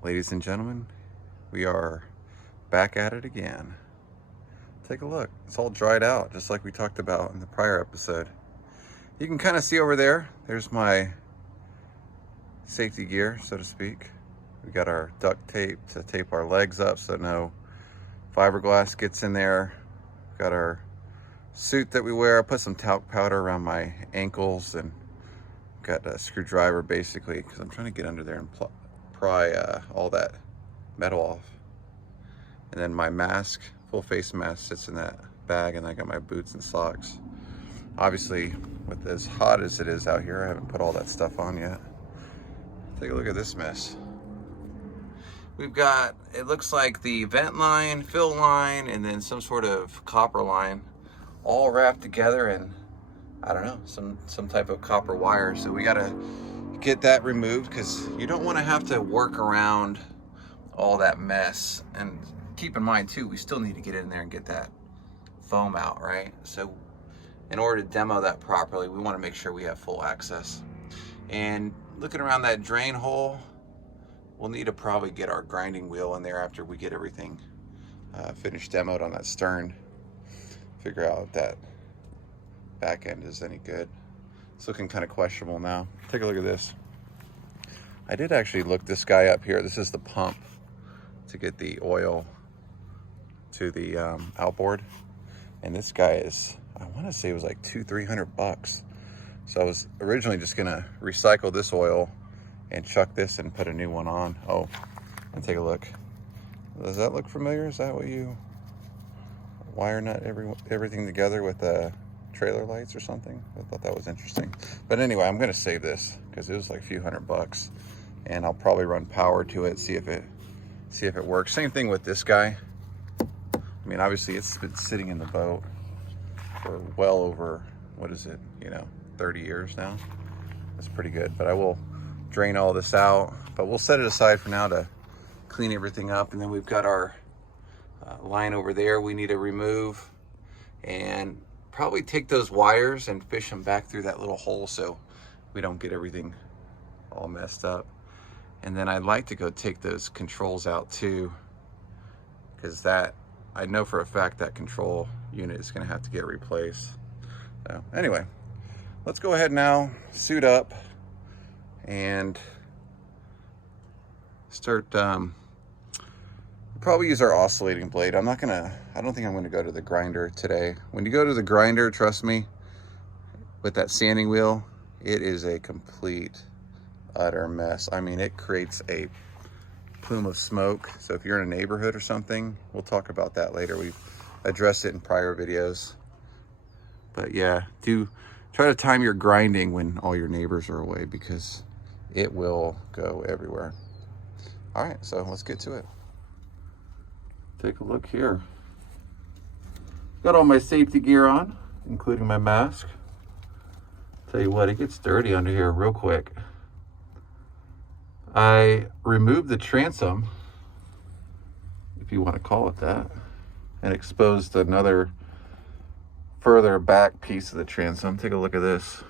Ladies and gentlemen, we are back at it again. Take a look. It's all dried out, just like we talked about in the prior episode. You can kind of see over there, there's my safety gear, so to speak. We got our duct tape to tape our legs up so no fiberglass gets in there. We've got our suit that we wear. I put some talc powder around my ankles and got a screwdriver basically because I'm trying to get under there and pry all that metal off. And then my mask, full face mask, sits in that bag, and I got my boots and socks. Obviously, with as hot as it is out here, I haven't put all that stuff on yet. Take a look at this mess. We've got, it looks like the vent line, fill line, and then some sort of copper line all wrapped together in, I don't know, some type of copper wire. So we gotta get that removed because you don't want to have to work around all that mess. And keep in mind too, we still need to get in there and get that foam out, right? So in order to demo that properly, we want to make sure we have full access. And looking around that drain hole, we'll need to probably get our grinding wheel in there after we get everything finished demoed on that stern. Figure out if that back end is any good. It's looking kind of questionable now. Take a look at this. I did actually look this guy up here. This is the pump to get the oil to the outboard. And this guy is, I want to say it was like $200-300. So I was originally just gonna recycle this oil and chuck this and put a new one on. Oh, and take a look. Does that look familiar? Is that what you wire nut everything together with trailer lights or something? I thought that was interesting. But anyway, I'm gonna save this because it was like a few $100, and I'll probably run power to it, see if it works. Same thing with this guy. I mean, obviously it's been sitting in the boat for well over, what is it, 30 years now. That's pretty good. But I will drain all this out, but we'll set it aside for now to clean everything up. And then we've got our line over there we need to remove, and probably take those wires and fish them back through that little hole so we don't get everything all messed up. And then I'd like to go take those controls out too, because that, I know for a fact that control unit is going to have to get replaced. So anyway, let's go ahead now, suit up, and start, probably use our oscillating blade. I don't think I'm gonna go to the grinder today. When you go to the grinder, trust me, with that sanding wheel, it is a complete, utter mess. I mean, it creates a plume of smoke. So if you're in a neighborhood or something, we'll talk about that later. We've addressed it in prior videos. But yeah, try to time your grinding when all your neighbors are away, because it will go everywhere. All right, so let's get to it. Take a look here. Got all my safety gear on, including my mask. Tell you what, it gets dirty under here real quick. I removed the transom, if you want to call it that, and exposed another further back piece of the transom. Take a look at this.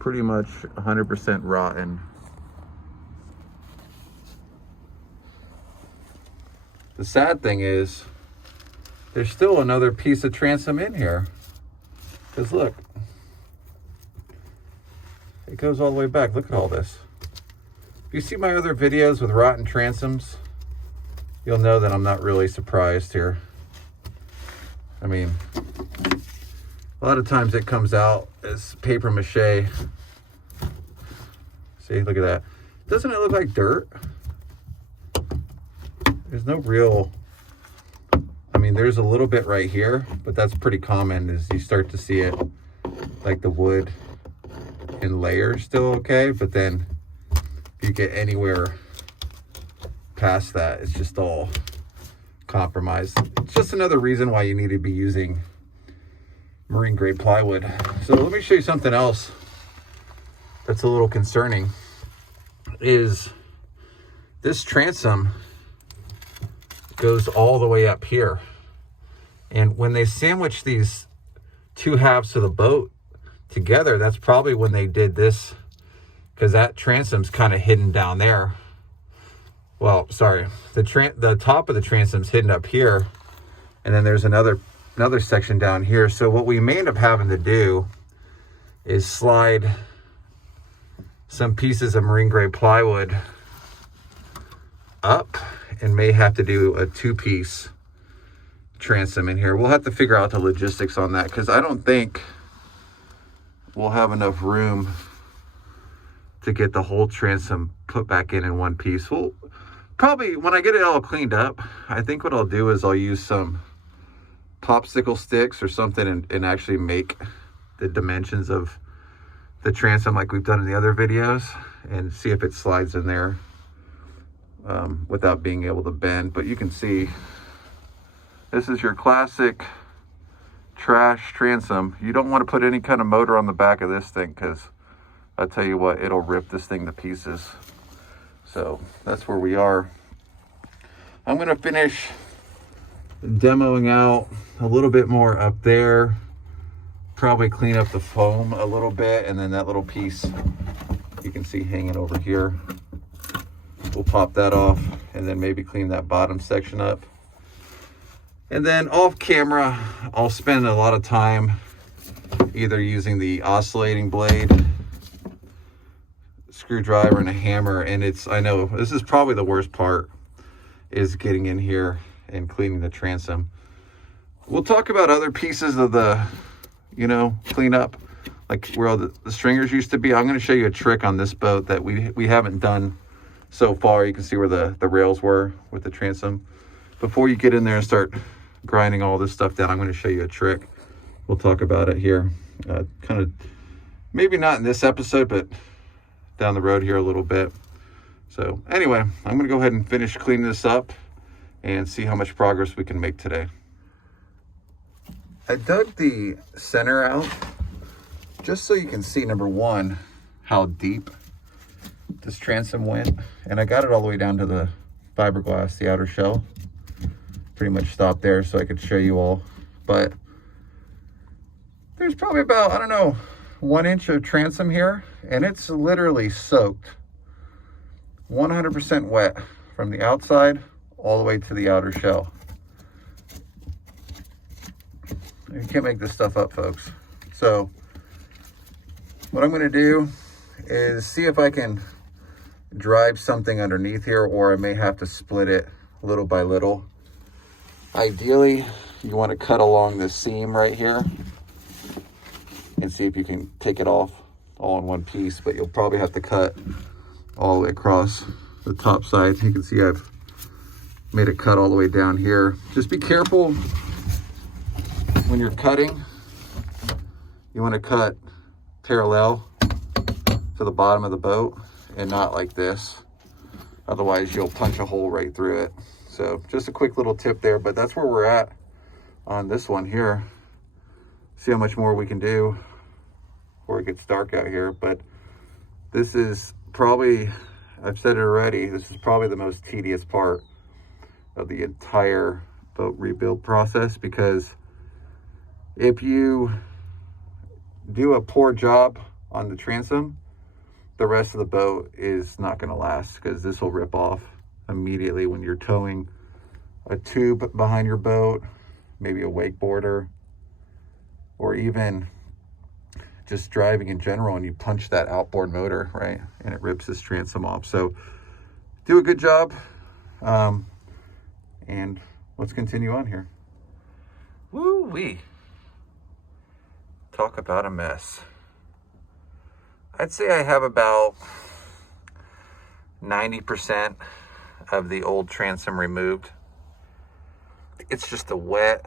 Pretty much 100% rotten. The sad thing is, there's still another piece of transom in here. Because look, it goes all the way back. Look at all this. If you see my other videos with rotten transoms, you'll know that I'm not really surprised here. I mean, a lot of times it comes out as paper mache. See, look at that. Doesn't it look like dirt? There's no real, I mean, there's a little bit right here, but that's pretty common as you start to see it, like the wood in layers still okay, but then if you get anywhere past that, it's just all compromised. It's just another reason why you need to be using marine grade plywood. So let me show you something else that's a little concerning. Is this transom goes all the way up here, and when they sandwich these two halves of the boat together, that's probably when they did this because that transom's kind of hidden down there. Well, sorry, the top of the transom's hidden up here, and then there's another section down here. So what we may end up having to do is slide some pieces of marine grade plywood up, and may have to do a 2-piece transom in here. We'll have to figure out the logistics on that, because I don't think we'll have enough room to get the whole transom put back in one piece. We'll probably, when I get it all cleaned up, I think what I'll do is I'll use some popsicle sticks or something and actually make the dimensions of the transom like we've done in the other videos, and see if it slides in there without being able to bend. But you can see this is your classic trash transom. You don't want to put any kind of motor on the back of this thing, because I tell you what, it'll rip this thing to pieces. So that's where we are. I'm going to finish demoing out a little bit more up there, probably clean up the foam a little bit, and then that little piece you can see hanging over here, we'll pop that off, and then maybe clean that bottom section up. And then off camera, I'll spend a lot of time either using the oscillating blade, screwdriver, and a hammer. And I know this is probably the worst part, is getting in here and cleaning the transom. We'll talk about other pieces of the, cleanup, like where the stringers used to be. I'm going to show you a trick on this boat that we haven't done so far. You can see where the rails were with the transom. Before you get in there and start grinding all this stuff down, I'm going to show you a trick. We'll talk about it here, kind of, maybe not in this episode, but down the road here a little bit. So anyway, I'm going to go ahead and finish cleaning this up and see how much progress we can make today. I dug the center out just so you can see, number one, how deep this transom went. And I got it all the way down to the fiberglass, the outer shell. Pretty much stopped there so I could show you all. But there's probably about, 1 inch of transom here, and it's literally soaked, 100% wet from the outside all the way to the outer shell. You can't make this stuff up, folks. So what I'm going to do is see if I can drive something underneath here, or I may have to split it little by little. Ideally, you want to cut along this seam right here and see if you can take it off all in one piece, but you'll probably have to cut all the way across the top side. You can see I've made a cut all the way down here. Just be careful when you're cutting. You want to cut parallel to the bottom of the boat and not like this. Otherwise you'll punch a hole right through it. So just a quick little tip there, but that's where we're at on this one here. See how much more we can do before it gets dark out here. But this is probably, I've said it already, this is probably the most tedious part of the entire boat rebuild process, because if you do a poor job on the transom, the rest of the boat is not going to last, because this will rip off immediately when you're towing a tube behind your boat, maybe a wakeboarder, or even just driving in general, and you punch that outboard motor, right, and it rips this transom off. So do a good job, and let's continue on here. Woo-wee. Talk about a mess. I'd say I have about 90% of the old transom removed. It's just a wet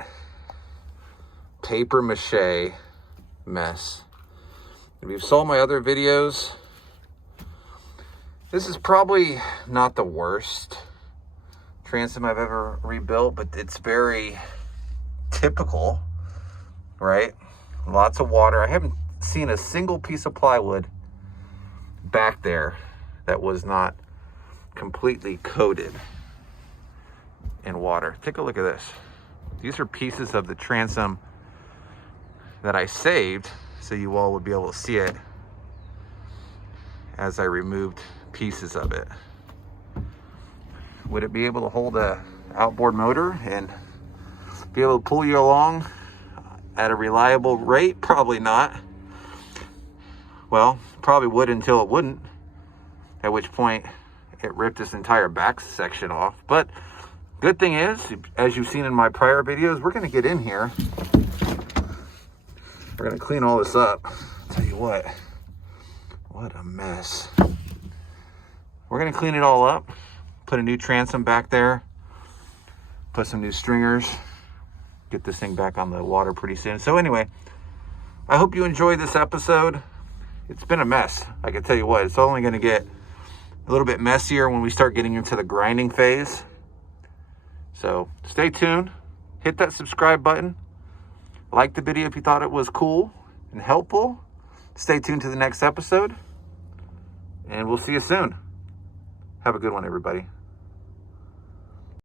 paper mache mess. If you've saw my other videos, this is probably not the worst transom I've ever rebuilt, but it's very typical, right? Lots of water. I haven't seen a single piece of plywood back there that was not completely coated in water. Take a look at this. These are pieces of the transom that I saved so you all would be able to see it. as I removed pieces of it. Would it be able to hold a outboard motor and be able to pull you along at a reliable rate? Probably not. Well, probably would until it wouldn't, at which point it ripped this entire back section off. But good thing is, as you've seen in my prior videos, we're going to get in here. We're going to clean all this up. I'll tell you what a mess. We're going to clean it all up, put a new transom back there, put some new stringers, get this thing back on the water pretty soon. So anyway, I hope you enjoyed this episode. It's been a mess. I can tell you what, it's only going to get a little bit messier when we start getting into the grinding phase. So stay tuned, hit that subscribe button, like the video if you thought it was cool and helpful. Stay tuned to the next episode, and we'll see you soon. Have a good one, everybody.